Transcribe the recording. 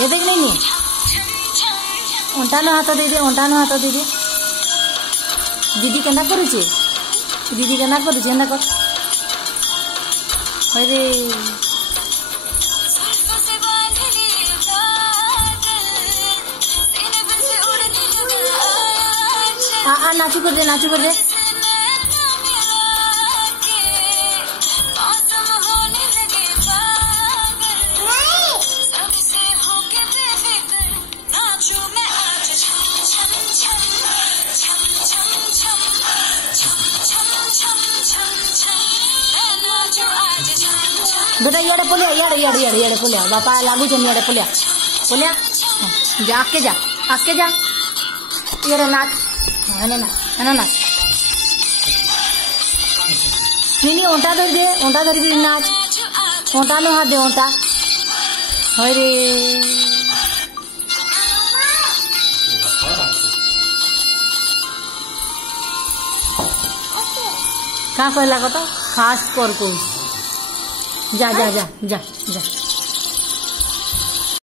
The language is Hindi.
ये देख नहीं अंटा न हाथ दे दे अंटा न हाथ दे दे दीदी केना करुचे दीदी केना करुचे ना कर अरे नाचू कर दे नाचू कर दे बेटा इे पोलिया इे पोलिया बापा लागू इे पोलिया पोलिया जा आके जा ये नाच है नाच नहीं ओंटा धर दे नाच ओंटा नो हाथ दे ओंटा अरे क्या कहला कत खास कर को जा जा जा जा जा